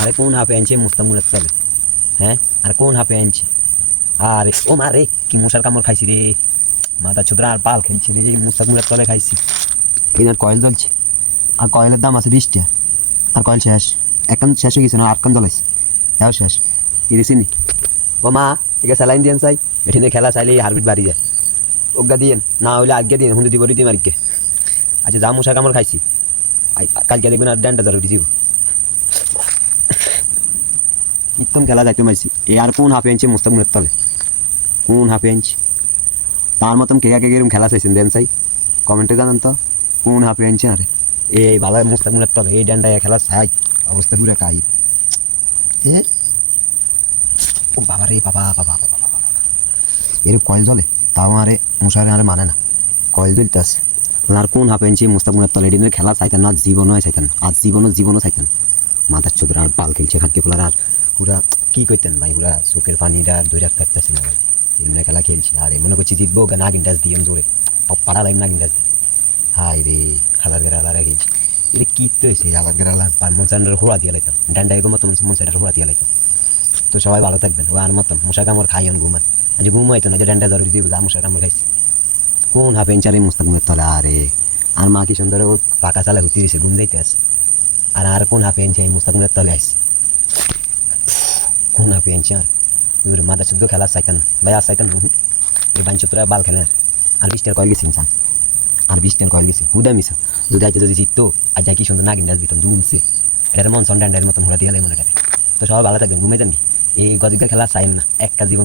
আরে কোন হাফে আনছে মুস্তামুলের তলে? হ্যাঁ, আরে কোন হাফে আনছে? আরে ও মা রে, কি মশার কামড় খাইছি রে, মাথা ছুতরা আর পাল খেলছি রে, মুস্তামুলের তলে খাইছি। এনার কয়েল জ্বলছে, আর কয়েলের দাম আছে 20 টাকা। আর কয়েল শেষ, একখান শেষ হয়ে গেছে না, আটখান জ্বলাইছে, এও শেষ। ইরিসিনি ও মা, একে স্যালাইন দিয়েন চাই, এখানে খেলা চাইলে হারবিট বাড়ি যায়। ওগা দিয়েন না হইলে আগে দিন, হুঁদে দিব রীতি মারিকে। আচ্ছা যা মশার কামড় খাইছি, কালকে দেখবেন আর ড্যান্ডা ধরে উঠে দিব। নিত্যম খেলা যাইতে মাইছি, এ আর কোন হাফে আনছে মুস্তাকুমের তলে? কোন হাফে আনছে? তার মতন কে কে এরকম খেলা চাইছেন দেন চাই, কমেন্টে জানান তো কোন হাফে আনছে। আরে এই ভালো মুস্তাকুমের তলে এই ড্যান্ডায় খেলা চাই, অবস্থা পুরো কাই। এ ও বাবা রে, বাবা বাবা বাবা বাবা, এর কয়েল জ্বলে তাও আরে মশারে আরে মানে না, কয়েল জ্বলতে আছে। আর কোন হাফে আনছে মুস্তাকুমের তলে? এদিনের খেলা চাইতেন না, জীবনও চাইতেন, আজ জীবনও চাইতেন। মাথার চোদ্দ আর পাল খেলছে খাটকে ফেলার, আর পুরা কী করতেন ভাই, পুরা চোখের পানিটা দই রাখতে পারতেছি না ভাই। এমনি খেলা খেলছি, আরে মনে করছি জিতবো, নাগিন টাচ দিয়ে জোরে পাড়া লাইম নাগিন টাচ দিই। হাই রে, হালার গেরালারা খেলছি। এটা কী তো হয়েছে, হালার গেরালা মনসানটার হোড়া দিয়ে লাইতাম, ডান্ডা এগো মতো মনসানটার হোড়া দিয়ে লাইতাম। তো সবাই ভালো থাকবেন, ও আর মতো মশা কামড় খাইন ঘুমান। আজ ঘুম হইতো না যে ডান্ডা ধরে দিয়ে যা মশা কামড় খাইছি। কোন হাফ ইঞ্চারে মুস্তাকুমের তলা? আরে আর মা কি সুন্দর পাকা চালা ঘুরতে দিয়েছে, ঘুম যাইতে আছে। আর কোন হাফে আনছে এই মুস্তাকুমের তলে আসছে? কোন হাফে আনছে? আর মাথা শুদ্ধ খেলা চাইতেন না ভাই, আর চাইতেন এই বাঞ্চতরা বাল খেলেন। আর 20 টাকার কয়েল গেছি ইনসান, আর 20 টাকার কয়েল গেছি হুদা মিশা। যদি আজকে যদি জিততো, আর যাই কি সুন্দর নাগিন ডাস দিতাম দুমছে, এটার মন সন ডান্ডারের মতন ঘোরা দিয়ে মনে রাখে। তো সবাই ভালো থাকবেন, ঘুমাই যান কি এই গজিকার খেলা চাইন না, একটা জীবন।